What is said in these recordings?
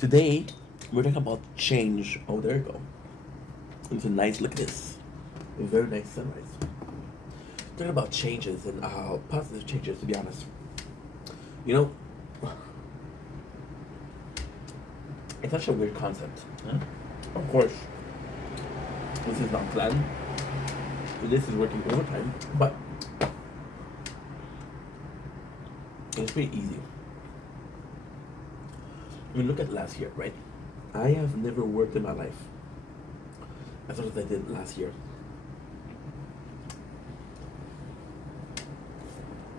Today, we're talking about change. Oh, there you go. It's a nice, look at this. A very nice sunrise. Talking about changes and positive changes, to be honest. You know, it's such a weird concept. Huh? Of course, this is not planned. This is working overtime, but it's pretty easy. I mean, look at last year, right? I have never worked in my life as much as I did last year.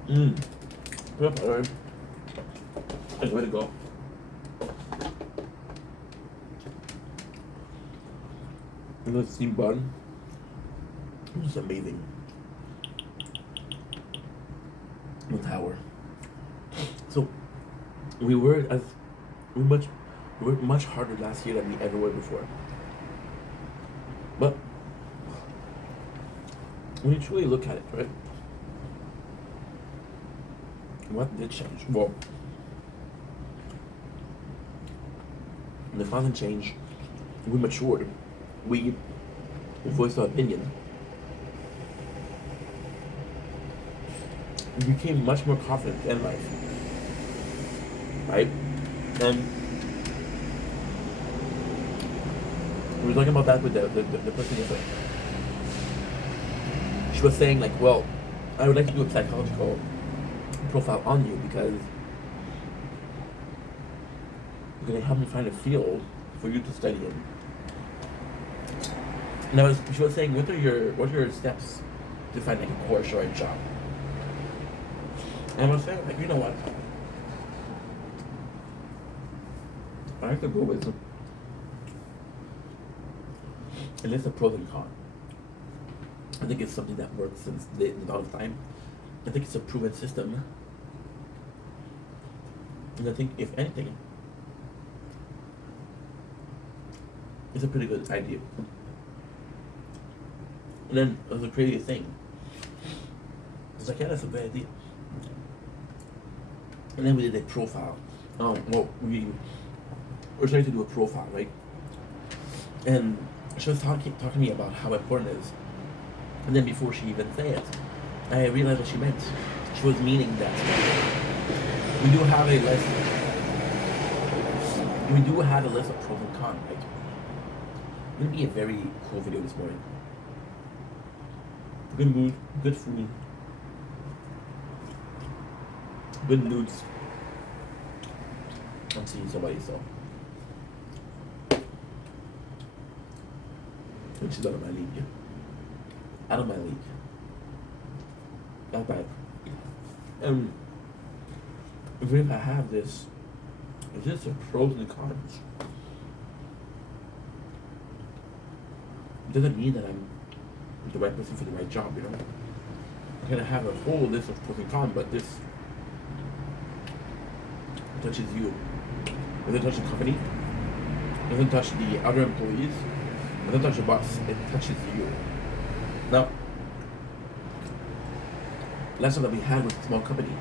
Yep, alright. That's the way to go. And the steam bun was amazing. The tower. So we much we worked much harder last year than we ever were before. But when you truly look at it, right? What did change? Well, the content changed. We matured. We voiced our opinion. We became much more confident in life, right? And we were talking about that with the person yesterday. She was saying like, well, I would like to do a psychological profile on you because you're gonna help me find a field for you to study in. And she was saying, what are your steps to find like a course or a job? And I was saying like, you know what? I have to go with a list of pros and cons. I think it's something that works since the dawn of time. I think it's a proven system. And I think, if anything, it's a pretty good idea. And then it was a crazy thing. It's like, yeah, that's a good idea. And then we did a profile. We were trying to do a profile, right? And she was talking to me about how important it is. And then before she even said it, I realized what she meant. She was meaning that we do have a list. We do have a list of pros and cons, right? It's gonna be a very cool video this morning. Good mood, good food, good nudes. I'm seeing somebody, so which is out of my league. Out of my league. Not bad. If I have this, is this a pros and cons? It doesn't mean that I'm the right person for the right job, you know? I'm gonna have a whole list of pros and cons, but this touches you. It doesn't touch the company. It doesn't touch the other employees. It doesn't touch the boss. It touches you. Now, last time that we had was a small company.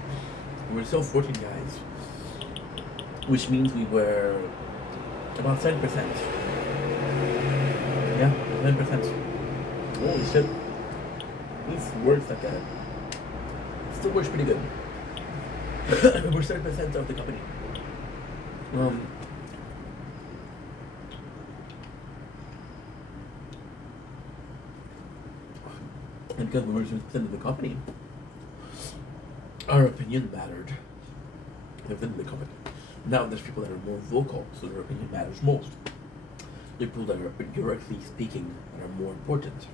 We were still 14 guys, which means we were about 7%. Yeah, 7%. Holy shit. This works like that. Still works pretty good. We're 7% of the company. And because we were 7% of the company, our opinion mattered within the company. Now there's people that are more vocal, so their opinion matters most. There are people that are directly speaking that are more important.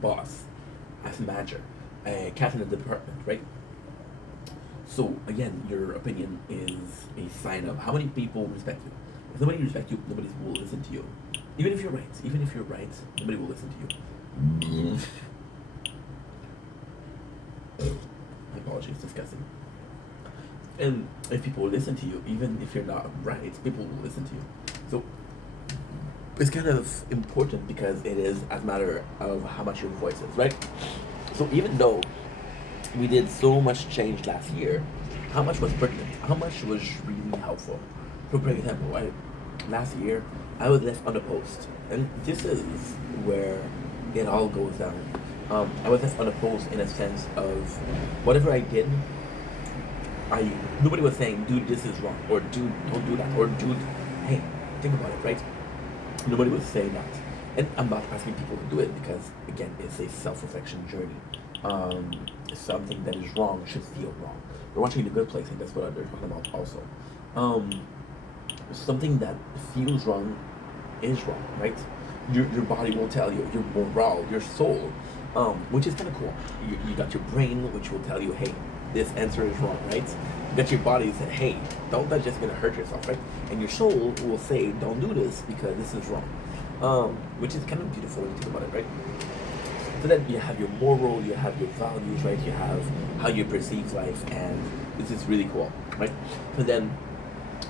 Boss, as a manager, a captain of the department, right? So again, your opinion is a sign of how many people respect you. If nobody respects you, nobody will listen to you. Even if you're right, nobody will listen to you. My apologies, it's disgusting. And if people listen to you, even if you're not right, people will listen to you. So it's kind of important because it is a matter of how much your voice is, right? So even though we did so much change last year, how much was pertinent? How much was really helpful? For example, right? Last year, I was left unopposed, and this is where it all goes down. I was left unopposed in a sense of whatever I did, I nobody was saying, dude, this is wrong, or dude, don't do that, or dude, hey, think about it, right? Nobody was saying that, and I'm not asking people to do it because again, it's a self-reflection journey. Something that is wrong should feel wrong. We're watching The Good Place, and that's what they're talking about also. Um, Something that feels wrong is wrong, right? Your body will tell you, your morale, your soul, which is kind of cool. You got your brain, which will tell you, hey, this answer is wrong, right? You got your body that said, hey, don't, that's just gonna hurt yourself, right? And your soul will say, don't do this because this is wrong, which is kind of beautiful when you think about it, right? So then you have your moral, you have your values, right? You have how you perceive life, and this is really cool, right? But then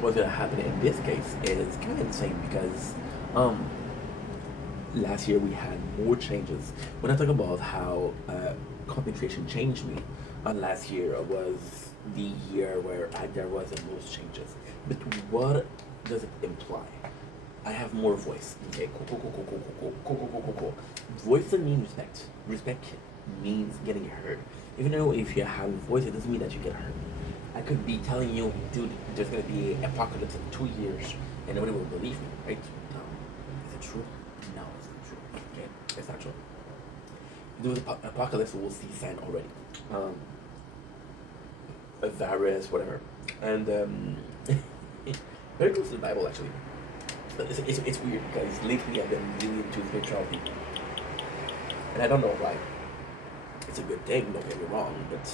what's gonna happen in this case is kind of insane because last year we had more changes. When I talk about how concentration changed me, last year was the year where there was the most changes. But what does it imply? I have more voice. Okay, cool, cool, cool, cool, cool, cool, cool, cool, cool, cool, cool. Voice doesn't mean respect. Respect means getting heard. Even though if you have a voice, it doesn't mean that you get heard. I could be telling you, dude, there's gonna be an apocalypse in 2 years, and nobody will believe me, right? No. Is it true? No, it's not true. Okay, it's not true. There was an apocalypse, we'll see sign already. A virus, whatever, and very close to the Bible actually. But it's weird because lately I've been really into spirituality, and I don't know why. It's a good thing, don't get me wrong, but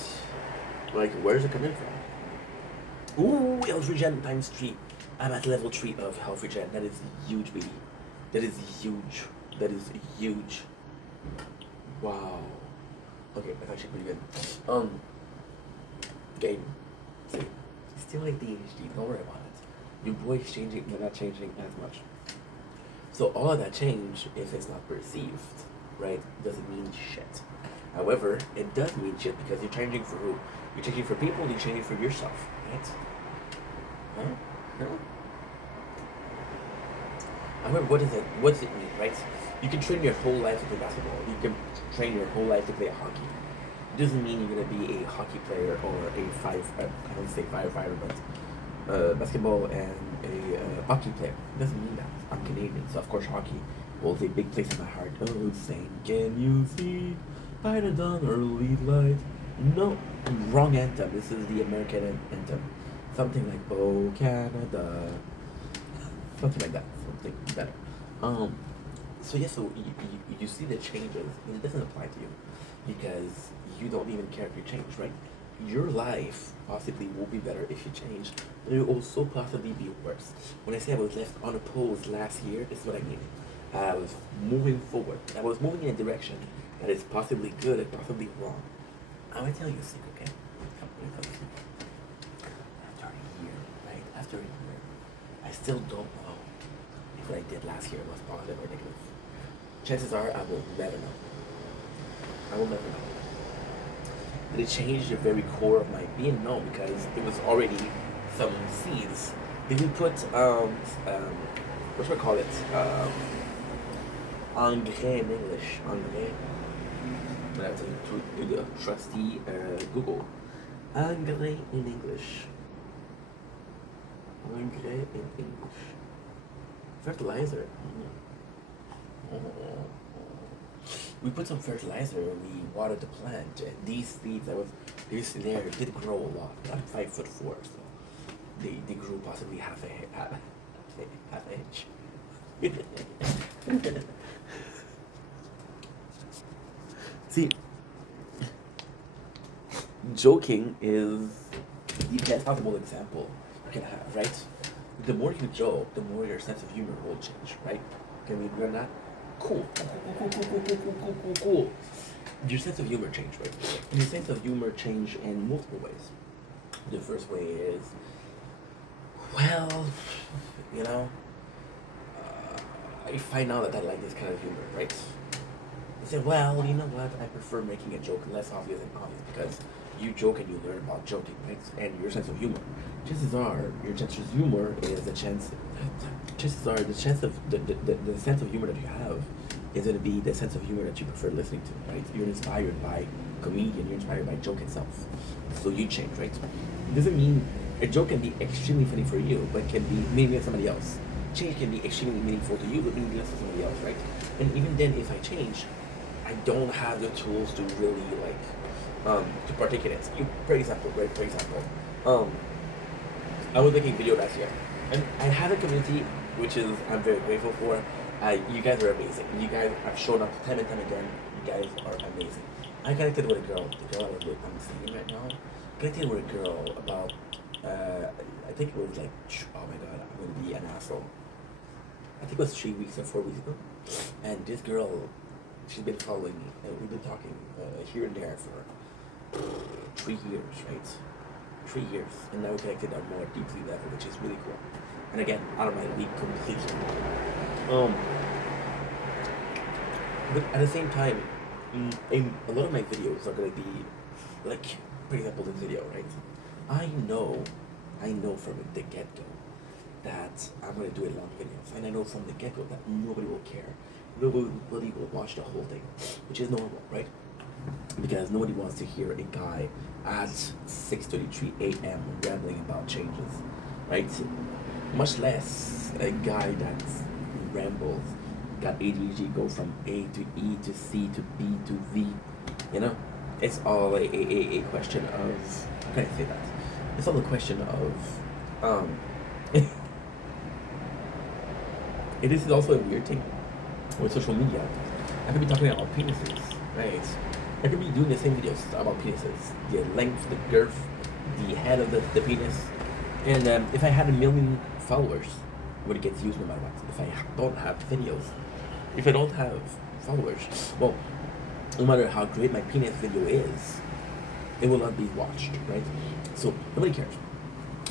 like, where's it coming from? Ooh, Health Regen times 3. I'm at level 3 of Health Regen. That is huge, baby. That is huge. That is huge. Wow. Okay, that's actually pretty good. Game. See, still like DHD. Don't worry about it. Your boy's changing, but not changing as much. So all of that change, if it's not perceived, right, doesn't mean shit. However, it does mean shit because you're changing for who? You're changing for people, you're changing for yourself, right? Huh? No? However, what does it mean, right? You can train your whole life to play basketball. You can train your whole life to play hockey. It doesn't mean you're gonna be a hockey player or I don't say firefighter, but basketball and a hockey player. It doesn't mean that. I'm Canadian, so of course hockey holds a big place in my heart. Oh, saying, can you see by the dawn early light? No, wrong anthem. This is the American anthem. Something like Oh Canada. Something like that. Something better. So yeah, so you see the changes, and it doesn't apply to you because you don't even care if you change, right? Your life possibly will be better if you change, but it will also possibly be worse. When I say I was left unopposed last year, this is what I mean. I was moving forward. I was moving in a direction that is possibly good and possibly wrong. I'm gonna tell you a secret, okay? I'm gonna tell you a secret. After a year, right? After a year, I still don't know if what I did last year was positive or negative. Chances are I will never know. I will never know. Did it change the very core of my being? No, because it was already some seeds. Did we put what should I call it? Engrais in English. Engrais. I have to do the trusty Google. Engrais in English. Engrais in English. Fertilizer. Oh. We put some fertilizer, we watered the plant, and these seeds there did grow a lot. I'm 5'4", so they grew possibly half an inch. See, joking is the best possible example you can have, right? The more you joke, the more your sense of humor will change, right? Can we agree on that? Cool. Cool. Your sense of humor change, right? And your sense of humor change in multiple ways. The first way is, well, you know, I find out that I like this kind of humor, right? I say, well, you know what? I prefer making a joke less obvious than obvious because you joke and you learn about joking, right? And your sense of humor. chances are your sense of humor is the chance. Chances are the chance of the sense of humor that you have is going to be the sense of humor that you prefer listening to, right? You're inspired by comedian, you're inspired by joke itself, so you change, right? It doesn't mean a joke can be extremely funny for you, but can be meaningless to somebody else. Change can be extremely meaningful to you, but meaningless to somebody else, right? And even then, if I change, I don't have the tools to really to partake in it. For example, right? For example, um, I was making video last year, and I had a community which is I'm very grateful for. You guys are amazing. You guys have shown up time and time again. You guys are amazing. I connected with a girl. The girl I'm seeing right now. Connected with a girl about. I think it was like, oh my god, I'm gonna be an asshole. I think it was 3 weeks or 4 weeks ago, and this girl, she's been following me, and we've been talking here and there for 3 years, right? 3 years, and now we're connected on a more deeply level, which is really cool. And again, out of my league completely. Um, but at the same time, a lot of my videos are gonna be like, for example, this video, right? I know, I know from the get-go that I'm gonna do a long videos, and I know from the get-go that nobody will care. Nobody will watch the whole thing, which is normal, right? Because nobody wants to hear a guy at 6:33 a.m. rambling about changes, right? Much less a guy that rambles, got ADHD, go from A to E to C to B to V, you know? It's all a question of, how can I say that? It's all a question of, it is also a weird thing with social media. I could be talking about penises, right? I could be doing the same videos about penises, the length, the girth, the head of the penis, and if I had 1 million followers, would it get used no matter what? If I don't have videos, if I don't have followers, well, no matter how great my penis video is, it will not be watched, right? So nobody cares,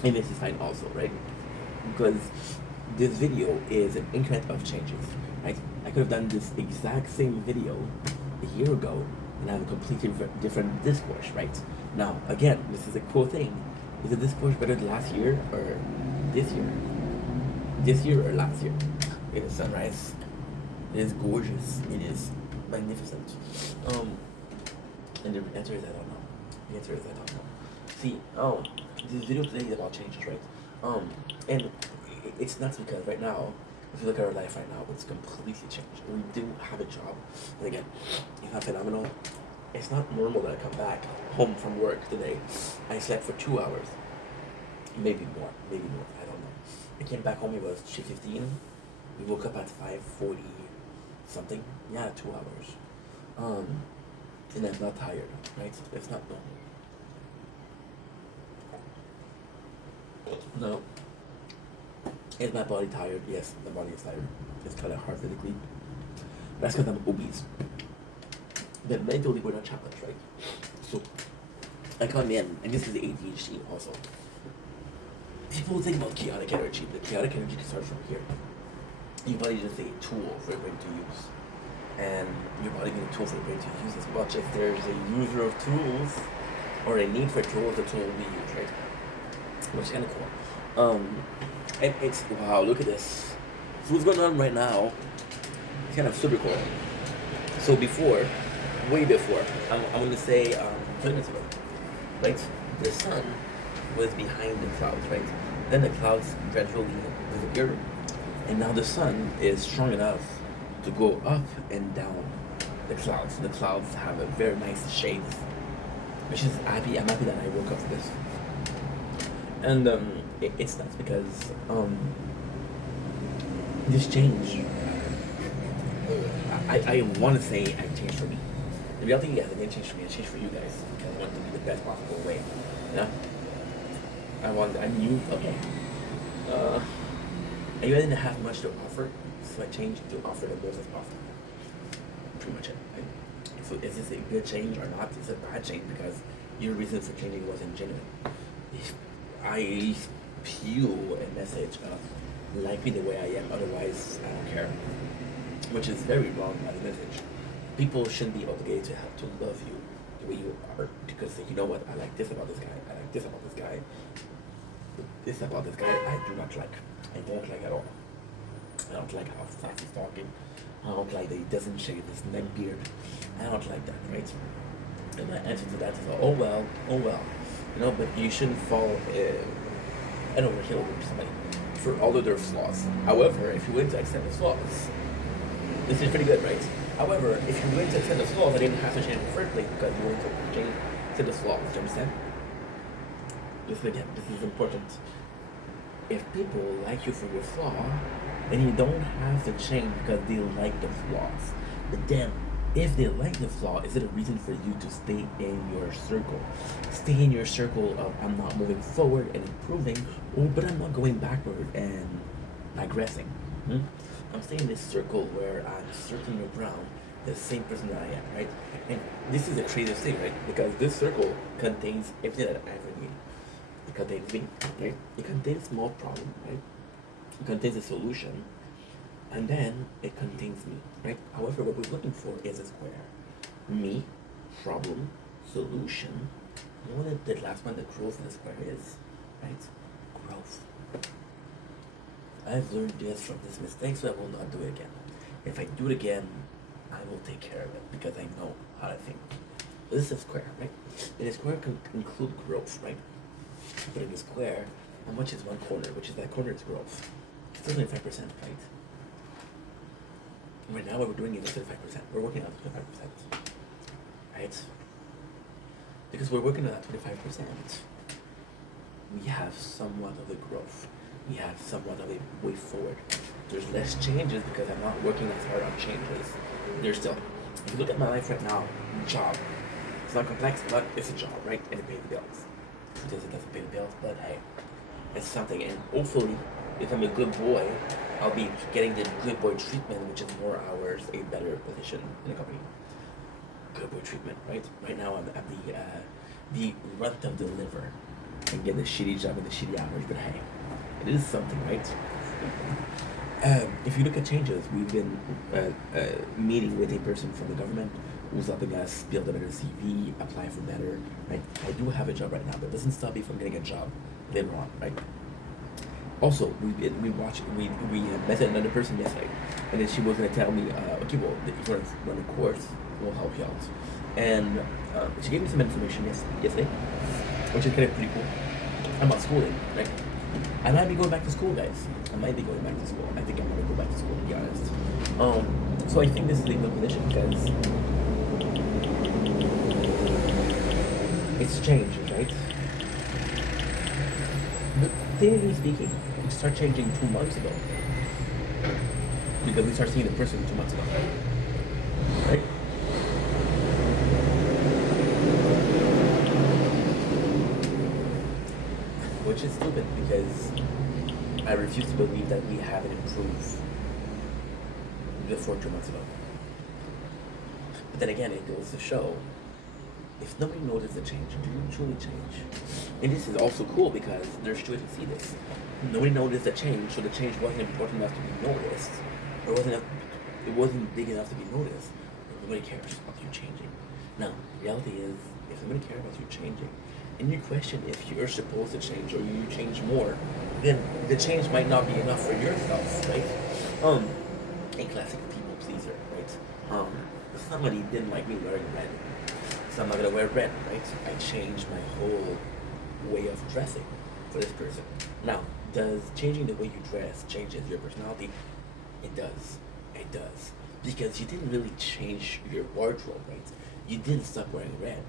and this is fine also, right? Because this video is an increment of changes, right? I could have done this exact same video a year ago and have a completely different discourse, right? Now, again, this is a cool thing. Is the discourse better than last year or this year? This year or last year? It is sunrise. It is gorgeous. It is magnificent. And the answer is I don't know. The answer is I don't know. See, this video today is about changes, right? And it's nuts because right now, if you look at our life right now, it's completely changed. We do have a job, and again, it's not phenomenal. It's not normal that I come back home from work today. I slept for 2 hours, maybe more, I don't know. I came back home, it was 3:15. We woke up at 5:40 something. Yeah, 2 hours. And I'm not tired, right? It's not normal. No. Is my body tired? Yes, my body is tired. It's kind of hard physically. That's because I'm obese. But mentally, we're not challenged, right? So, I come in, and this is the ADHD also. People think about chaotic energy, but chaotic energy starts from here. Your body is just a tool for your brain to use. And your body being a tool for your brain to use as much as there's a user of tools, or a need for tools, the tool will be used, right? Which is kind of cool. And it's, wow, look at this. So what's going on right now, it's kind of super cool. So before, way before, I'm going to say 20 minutes ago, right? The sun was behind the clouds, right? Then the clouds gradually disappeared. And now the sun is strong enough to go up and down the clouds. The clouds have a very nice shade, which is happy. I'm happy that I woke up for this. And it's nuts because this change, I want to say it changed for me. The reality is it didn't change for me, it changed for you guys because I want to be the best possible way. You know? I knew, okay. I didn't have much to offer, so I changed to offer the most as possible. Pretty much it. Right? So is this a good change or not? It's a bad change because your reason for changing wasn't genuine. I spew a message of like me the way I am, otherwise I don't care. Which is very wrong as a message. People shouldn't be obligated to have to love you the way you are because you know what, I like this about this guy, I like this about this guy. This about this guy, I do not like. I don't like at all. I don't like how fast he's talking. I don't like that he doesn't shave his neck beard. I don't like that, right? And my answer to that is, oh well. But you shouldn't fall head over heels with somebody for all of their flaws. However, if you're willing to accept the flaws, this is pretty good, right? However, if you're willing to accept the flaws, I didn't have to change in the first place because you're willing to change to the flaws. Do you understand? Listen again, this is important. If people like you for your flaw, then you don't have to change because they like the flaws. But then, if they like the flaw, is it a reason for you to stay in your circle? Stay in your circle of I'm not moving forward and improving, but I'm not going backward and digressing. Hmm? I'm staying in this circle where I'm circling around the same person that I am, right? And this is a crazy thing, right? Because this circle contains everything that I ever need. It contains me, right? It contains small problem, right? It contains a solution, and then it contains me, right? However, what we're looking for is a square. Me, problem, solution. You know what the last one, the growth in the square is, right? Growth. I've learned this from this mistake, so I will not do it again. If I do it again, I will take care of it because I know how to think. This is a square, right? And a square can include growth, right? But in the square, how much is one corner? Which is that corner is growth. It's 25%, right? Right now, what we're doing is 35%. We're working on 25%, right? Because we're working on that 25%, we have somewhat of the growth. We have somewhat of a way forward. There's less changes because I'm not working as hard on changes. There's still, if you look at my life right now, job. It's not complex, but it's a job, right? And it pays the bills. It doesn't pay the bills, but hey, it's something. And hopefully, if I'm a good boy, I'll be getting the good boy treatment, which is more hours, a better position in the company. Good boy treatment, right? Right now, I'm the runt of the liver. I get the shitty job with the shitty hours, but hey, it is something, right? If you look at changes, we've been meeting with a person from the government who's helping us build a better CV, apply for better, right? I do have a job right now, but it doesn't stop me from getting a job later on, right? Also, we met another person yesterday, and then she was gonna tell me, okay, well, if you want to run a course, we'll help you out. And she gave me some information yesterday, which is kind of pretty cool about schooling, right? I might be going back to school, guys. I might be going back to school. I think I'm gonna go back to school, to be honest. So I think this is a good position because it's changes, right? But theoretically speaking, we start changing 2 months ago because we start seeing the person 2 months ago, right? Which is stupid because I refuse to believe that we haven't improved before 2 months ago. But then again, it goes to show, if nobody noticed the change, do you truly change? And this is also cool because there's two ways to see this. Nobody noticed the change, so the change wasn't important enough to be noticed, or it wasn't big enough to be noticed. Nobody cares about you changing. Now, the reality is, if nobody cares about you changing, and you question if you're supposed to change or you change more, then the change might not be enough for yourself, right? A classic people pleaser, right? Somebody didn't like me wearing red, so I'm not gonna wear red, right? I changed my whole way of dressing for this person. Now, does changing the way you dress changes your personality? It does. It does. Because you didn't really change your wardrobe, right? You didn't stop wearing red.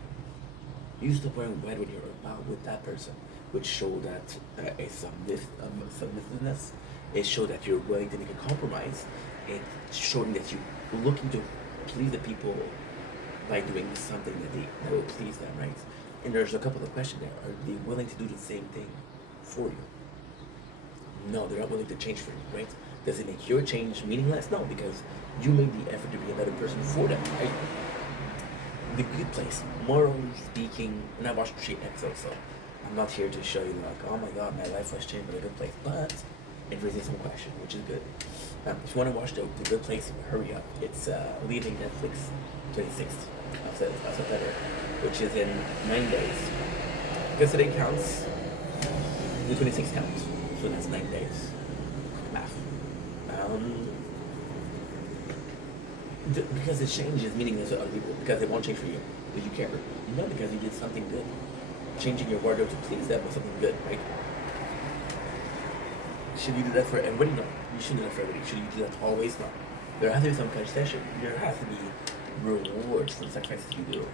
You stopped wearing red when you were about with that person, which showed that a submissiveness. It showed that you're willing to make a compromise. It's showing that you're looking to please the people by doing something that will please them, right? And there's a couple of questions there. Are they willing to do the same thing for you? No, they're not willing to change for you, right? Does it make your change meaningless? No, because you made the effort to be a better person for them, right? The Good Place, morally speaking, and I watched 3 episodes, so I'm not here to show you like, oh my god, my life was changed by The Good Place, but it raises some questions, which is good. If you want to watch the Good Place, hurry up. It's leaving Netflix 26th of September, which is in 9 days. Because today counts. The 26 counts. So that's 9 days. Math. Um, because it changes meaningless to other people. Because it won't change for you. But you care. No, because you did something good. Changing your wardrobe to please them was something good, right? Should you do that for everybody? No. You shouldn't do that for everybody. Should you do that always? No. There has to be some concession. There has to be rewards for the sacrifices you do.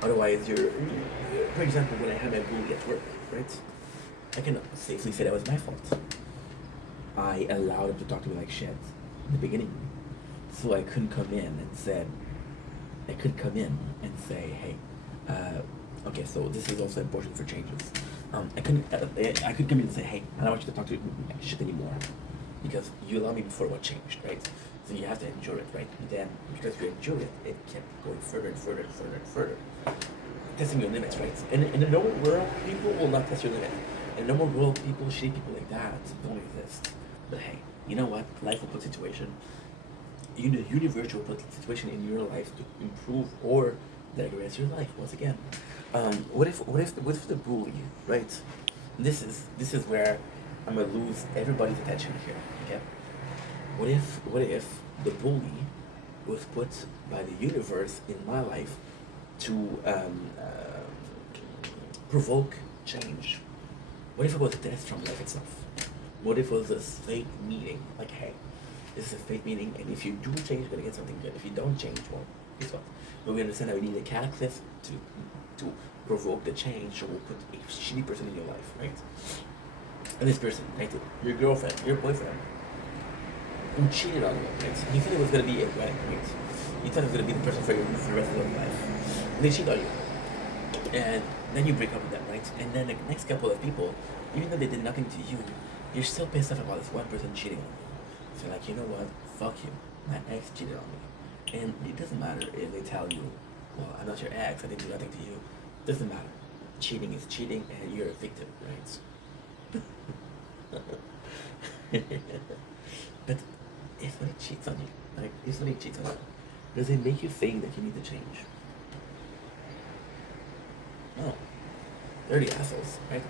Otherwise, for example, when I had my bully at work, right? I can safely say that was my fault. I allowed him to talk to me like shit in the beginning. So I couldn't come in and say, hey, okay, so this is also important for changes. I could come in and say, hey, I don't want you to talk to me like shit anymore, because you allowed me before what changed, right? So you have to endure it, right? And then because you endure it, it kept going further and further and further and further, testing your limits, right? In a normal world, people will not test your limit. In a normal world, shitty people like that don't exist. But hey, you know what? Life will put situation. The universe will put situation in your life to improve or digress your life once again. What if the bully, right? This is where I'm gonna lose everybody's attention here. Okay. What if the bully was put by the universe in my life to provoke change? What if it was a test from life itself? What if it was a fake meeting? Like, hey, this is a fake meeting, and if you do change, you're gonna get something good. If you don't change, well, guess what? But we understand that we need a cataclysm to provoke the change, so we'll put a shitty person in your life, right? And this person, right? Your girlfriend, your boyfriend, who cheated on you, right? You thought it was gonna be a wedding, right? You thought it was gonna be the person for the rest of your life. And they cheat on you. And then you break up with them, right? And then the next couple of people, even though they did nothing to you, you're still pissed off about this one person cheating on you. So you're like, you know what? Fuck you. My ex cheated on me. And it doesn't matter if they tell you, well, I'm not your ex, I didn't do nothing to you. It doesn't matter. Cheating is cheating, and you're a victim, right? But if somebody cheats on you, like, if somebody cheats on you, does it make you think that you need to change? No. They're the assholes, right?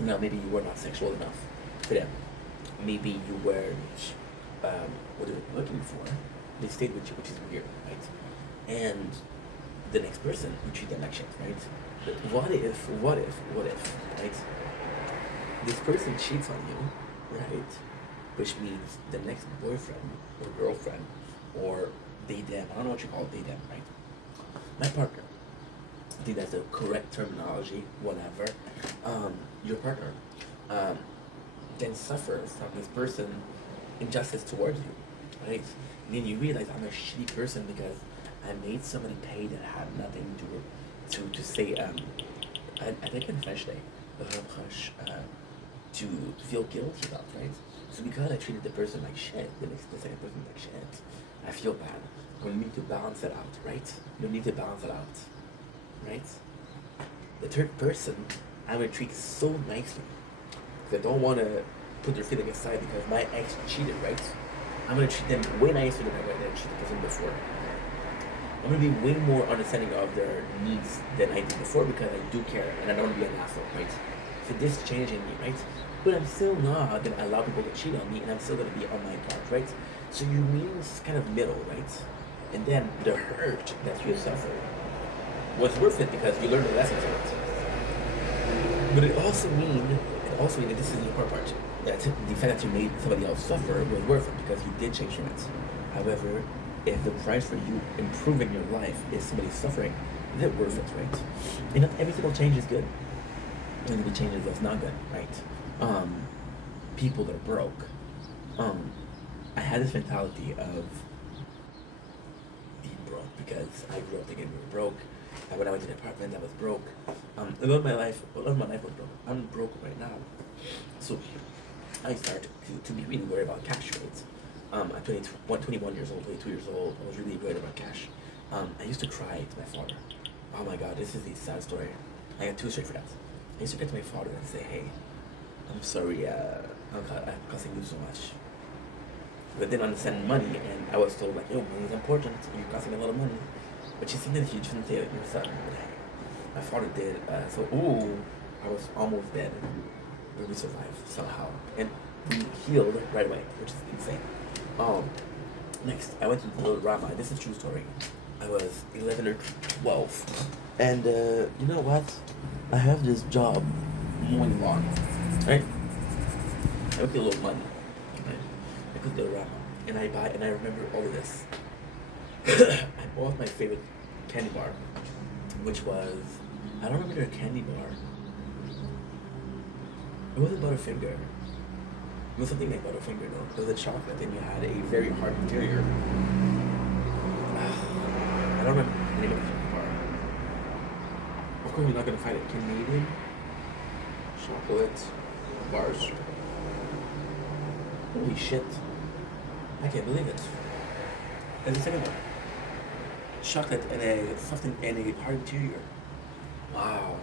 Now, maybe you were not sexual enough for them. Maybe you weren't what they were looking for. They stayed with you, which is weird, right? And the next person, you treat them like shit, right? But what if, right? This person cheats on you, right? Which means the next boyfriend or girlfriend or they them, I don't know what you call it, they them, right? My partner, I think that's the correct terminology, whatever. Your partner then suffer from this person injustice towards you, right? And then you realize I'm a shitty person because I made somebody pay that had nothing to say. I think in French they reproche to feel guilty about, right? So because I treated the person like shit, the second person like shit, I feel bad. We need to balance it out, right? You need to balance it out, right? The third person, I'm gonna treat so nicely. Because I don't want to put their feeling aside because my ex cheated, right? I'm gonna treat them way nicer than I treated the person before. I'm gonna be way more understanding of their needs than I did before because I do care and I don't want to be an asshole, right? So this changing me, right? But I'm still not gonna allow people to cheat on me and I'm still gonna be on my guard, right? So your meaning is kind of middle, right? And then the hurt that you suffered was worth it because you learned the lesson from it. But it also means that this is the important part, that the fact that you made somebody else suffer was worth it because you did change from it. However, if the price for you improving your life is somebody suffering, is it worth it, right? And not every single change is good. There's gonna be changes that's not good, right? People that are broke. I had this mentality of being broke because I grew up thinking we were broke. And when I went to the apartment, I was broke. A lot of my life was broke. I'm broke right now. So I started to be really worried about cash rates. At 21 years old, 22 years old, I was really worried about cash. I used to cry to my father. Oh my God, this is a sad story. I got too straight for that. I used to get to my father and say, hey, I'm sorry, I'm costing you so much. But I didn't understand money, and I was told like, yo, money is important, you're costing a lot of money. But you something that you shouldn't say to your son. But hey, my father did, I was almost dead. but we survived somehow, and we healed right away, which is insane. Um, Next, I went to the Rama. This is a true story. I was 11 or 12, and you know what? I have this job mowing lawn, right? I make a little money. Right? I go to the Rama, and I buy, and I remember all of this. I bought my favorite candy bar, which was, I don't remember the candy bar. It wasn't Butterfinger. It was something like Butterfinger, though. It was a chocolate, and you had a very hard interior. I don't remember the name of the chocolate bar. Of course, I'm not gonna find it. Canadian chocolate bars. Holy shit! I can't believe it. There's a second one. Chocolate and a something and a hard interior. Wow.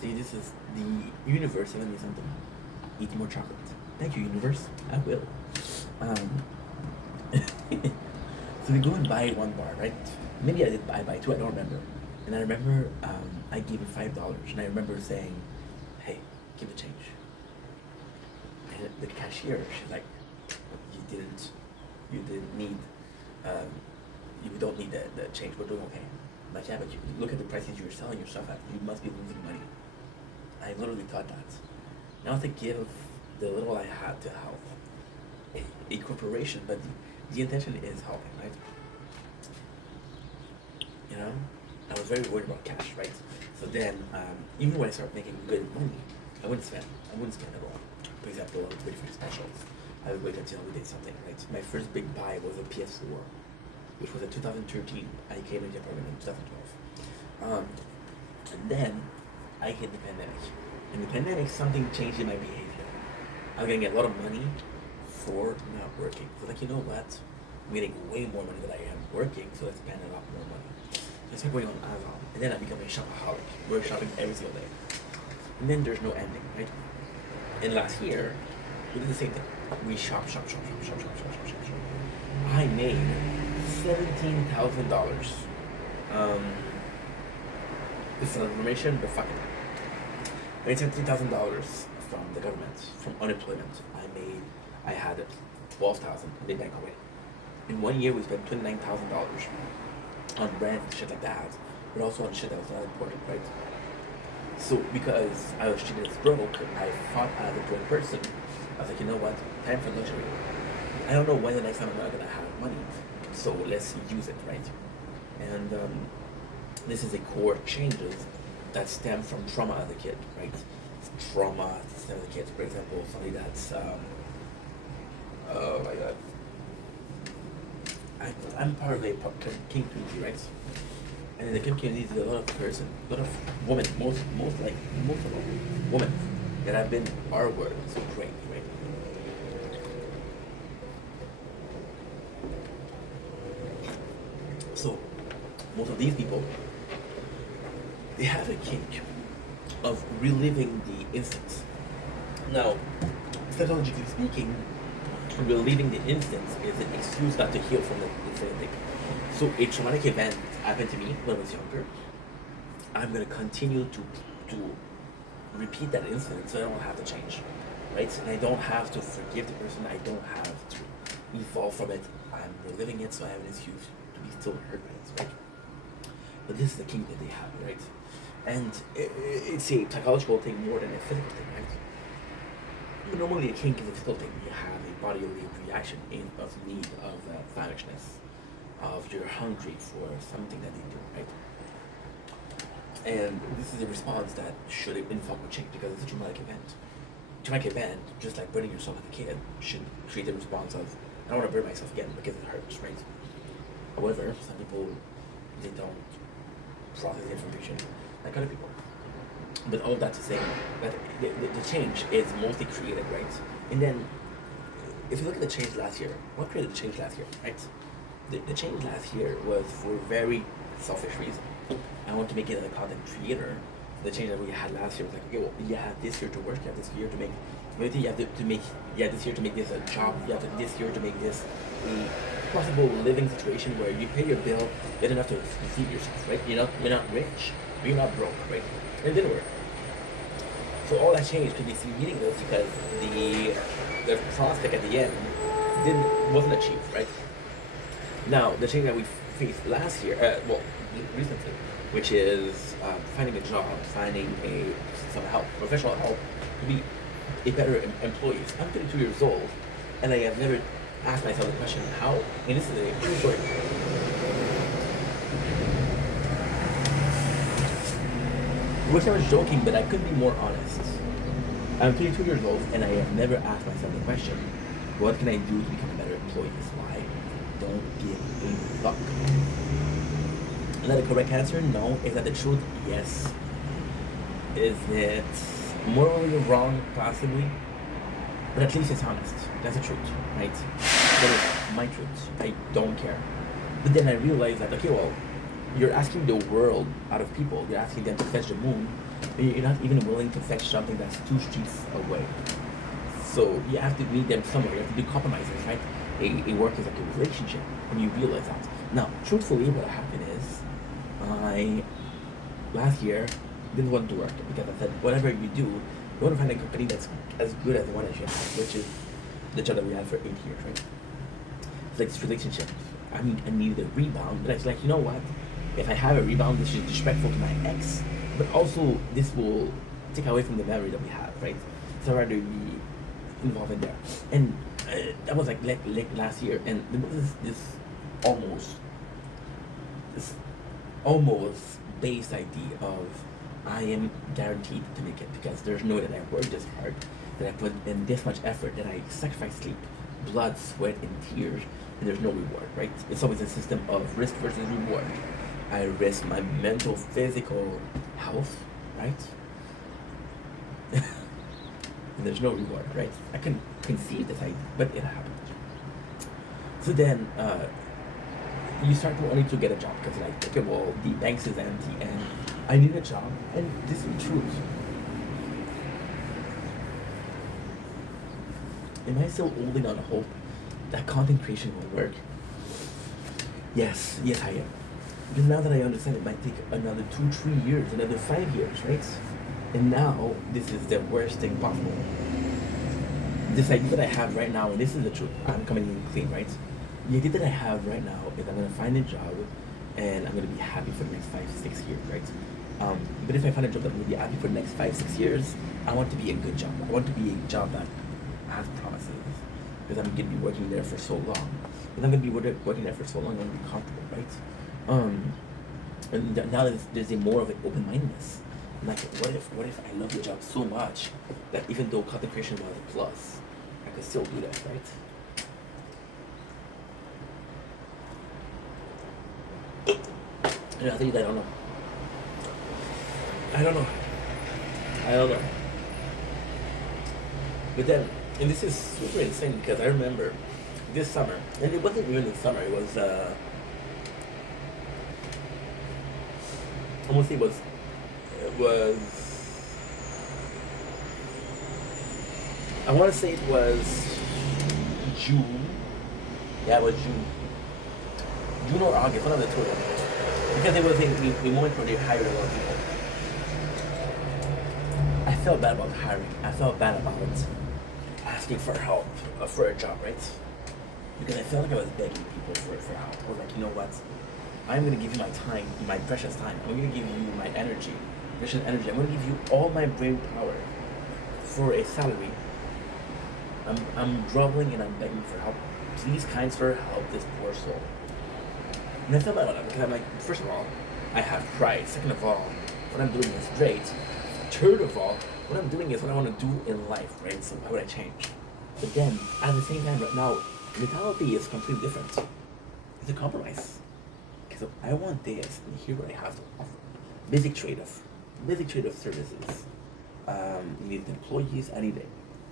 See, this is the universe telling me something. Eat more chocolate. Thank you, universe. I will. So we go and buy one bar, right? Maybe I did buy two. I don't remember. And I remember I gave him $5, and I remember saying, "Hey, give the change." And the cashier, she's like, you didn't need, you don't need the change. We're doing okay." I'm like, yeah, but you look at the prices you're selling your stuff at. You must be losing money. I literally thought that. Now to give the little I had to help a corporation, but the intention is helping, right? You know, I was very worried about cash, right? So then, even when I started making good money, I wouldn't spend at all. For example, I was waiting for specials. I would wait until we did something, right? My first big buy was a PS4, which was in 2013. I came into the apartment in 2012. And then I hit the pandemic. In the pandemic, something changed in my behavior. I was getting a lot of money for not working. So like, you know what? I'm getting way more money than I am working, so let's spend a lot more money. So I started going on Amazon, and then I became a shopaholic. We're shopping every single day. And then there's no ending, right? And last year, we did the same thing. We shop. I made $17,000. This is information, but fuck it. I made $17,000 from the government, from unemployment. I had 12,000 in the bank away. In 1 year, we spent $29,000 on rent and shit like that, but also on shit that was not important, right? So because I was treated as broke, I thought as a broke person, I was like, you know what? Time for luxury. I don't know when the next time I'm not gonna have money, so let's use it, right? And this is a core changes that stem from trauma as a kid, right? Trauma as a kid. For example, somebody that's oh my god. I'm part of a King community, right? And in the King community, there's a lot of women, most of them, women that have been our words great, right? So most of these people, they have a kink of reliving the instance. Now, psychologically speaking, reliving the instance is an excuse not to heal from the same thing. So a traumatic event happened to me when I was younger. I'm gonna continue to repeat that incident so I don't have to change, right? And I don't have to forgive the person. I don't have to evolve from it. I'm reliving it, so I have an excuse to be still hurt by it, right? But this is the kink that they have, right? And it's a psychological thing more than a physical thing, right? But normally a kink is a physical thing. You have a bodily reaction of need, of fanishness, of you're hungry for something that they do, right? And this is a response that should involve a change because it's a traumatic event. Traumatic event, just like burning yourself as a kid, should create a response of, I don't want to burn myself again because it hurts, right? However, some people, they don't process the information like other people. But all of that to say that the change is mostly created, right? And then, if you look at the change last year, what created the change last year, right? The change last year was for a very selfish reason. I want to make it as a content creator. The change that we had last year was like, okay, well, you have this year to work, you have this year to make, maybe you have to make, this year to make this a job, you have to, this year to make this a possible living situation where you pay your bill, you get enough to feed yourself, right? You're not rich, but you're not broke, right? And it didn't work. So all that change could be seen meaningless because the prospect at the end wasn't achieved, right? Now the change that we faced last year, recently, which is finding a job, finding some help, professional help to be a better employee. I'm 32 years old, and I have never asked myself the question how. And this is a true story. I wish I was joking, but I couldn't be more honest. I'm 32 years old, and I have never asked myself the question, what can I do to become a better employee? Why? Don't give a fuck. Is that a correct answer? No. Is that the truth? Yes. Is it morally wrong? Possibly. But at least it's honest. That's the truth, right? That is my truth. I don't care. But then I realized that, okay, well, you're asking the world out of people. You're asking them to fetch the moon. But you're not even willing to fetch something that's 2 streets away. So you have to meet them somewhere. You have to do compromises, right? A work is like a relationship, and you realize that. Now, truthfully, what happened is, I last year didn't want to work because I said, whatever you do, you want to find a company that's as good as the one that you have, which is the job that we had for 8 years, right? It's like this relationship. I needed a rebound, but I was like, you know what? If I have a rebound, this is disrespectful to my ex, but also this will take away from the memory that we have, right? So I'd rather be involved in there. And that was like last year, and there was this almost base idea of I am guaranteed to make it because there's no way that I worked this hard, that I put in this much effort, that I sacrificed sleep, blood, sweat, and tears, and there's no reward, right? It's always a system of risk versus reward. I risk my mental, physical health, right? And there's no reward, right? I can conceive this idea, but it happened. So then, you start wanting to get a job because you're like, okay, well, the banks is empty and I need a job, and this is the truth. Am I still holding on hope that content creation will work? Yes, I am. Because now that I understand it might take another 2-3 years, another 5 years, right? And now this is the worst thing possible. This idea that I have right now, and this is the truth, I'm coming in clean, right? The idea that I have right now is I'm gonna find a job and I'm gonna be happy for the next 5-6 years, right? But if I find a job that I'm gonna be happy for the next 5-6 years, I want to be a good job. I want to be a job that has promises, because I'm gonna be working there for so long. If I'm gonna be working there for so long, I'm gonna be comfortable, right? And now there's a more of an open-mindedness. Like, what if I love the job so much that even though content creation was a plus, I could still do that, right? And I think I don't know. I don't know. But then, and this is super insane because I remember this summer, and it wasn't even this summer, it was, almost it was, I want to say it was June. Yeah, it was June or August, one of the two. Because it was a moment where they hired a lot of people. I felt bad about hiring. I felt bad about asking for help for a job, right? Because I felt like I was begging people for help. I was like, you know what? I'm going to give you my time, my precious time. I'm going to give you my energy, precious energy. I'm going to give you all my brain power for a salary. I'm groveling and I'm begging for help. Please, kind sir, help this poor soul. And I felt bad about it because I'm like, first of all, I have pride. Second of all, what I'm doing is great. Third of all, what I'm doing is what I want to do in life, right? So why would I change? But then, at the same time, right now, mentality is completely different. It's a compromise. Because I want this, and here what I have to offer. Basic trade-off services. You need employees. I need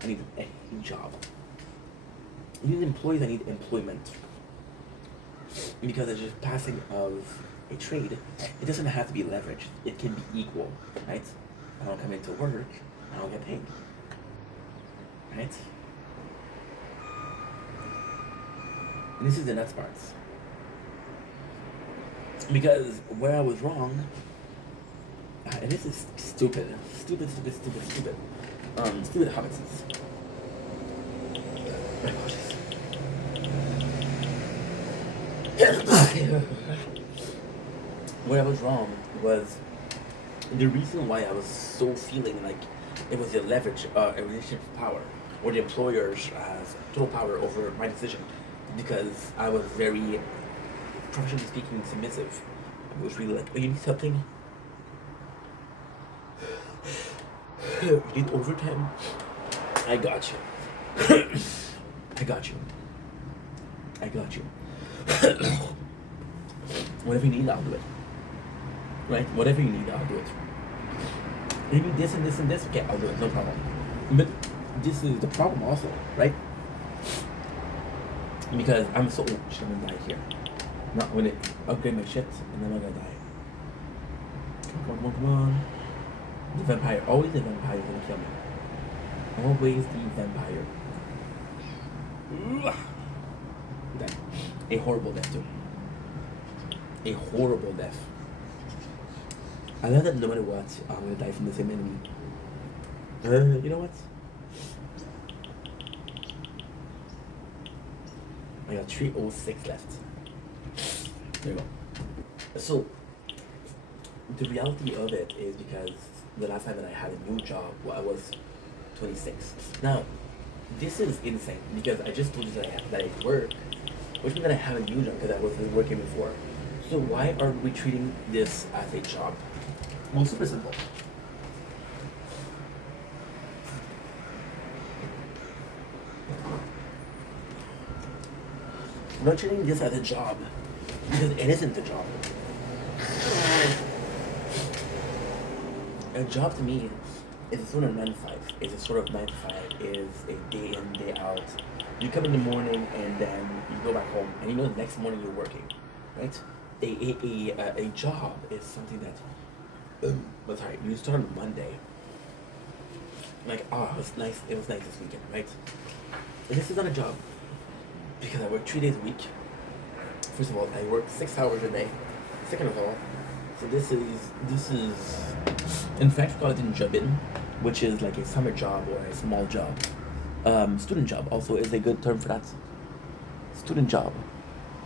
a job. You need employees. I need employment. Because it's just passing of a trade. It doesn't have to be leveraged. It can be equal, right? I don't come into work. I don't get paid, right? And this is the nuts parts. Because where I was wrong, I And this is stupid. Stupid. Stupid habits. My apologies. Where I was wrong was the reason why I was so feeling like it was the leverage, a relationship of power, or the employers has total power over my decision, because I was very, professionally speaking, submissive. I was really like, oh, you need something? You need overtime? I got you. I got you. I got you. Whatever you need, I'll do it. Right? Whatever you need, I'll do it. You need this and this and this, okay, I'll do it, no problem. But this is the problem also, right? Because I'm so shit, I'm gonna die here. Not when it upgrade my shit, and then I'm gonna die. Come on. The vampire, always the vampire is gonna kill me. Always the vampire. That. A horrible death too. A horrible death. I love that no matter what, I'm gonna die from the same enemy. You know what? I got 306 left. There you go. So, the reality of it is because the last time that I had a new job, well, I was 26. Now, this is insane because I just told you that I work, which means that I have a new job because I wasn't working before. So why are we treating this as a job? Well, super simple. We're not treating this as a job because it isn't a job. A job to me is a sort of 9 to 5. Is a sort of 9 to 5. Is a day in, day out. You come in the morning and then you go back home, and you know the next morning you're working, right? A job is something that. But sorry, you start on Monday. Like, oh, it was nice. It was nice this weekend, right? And this is not a job because I work 3 days a week. First of all, I work 6 hours a day. Second of all, so this is in French we call it une jobin, which is like a summer job or a small job. Student job also is a good term for that. Student job.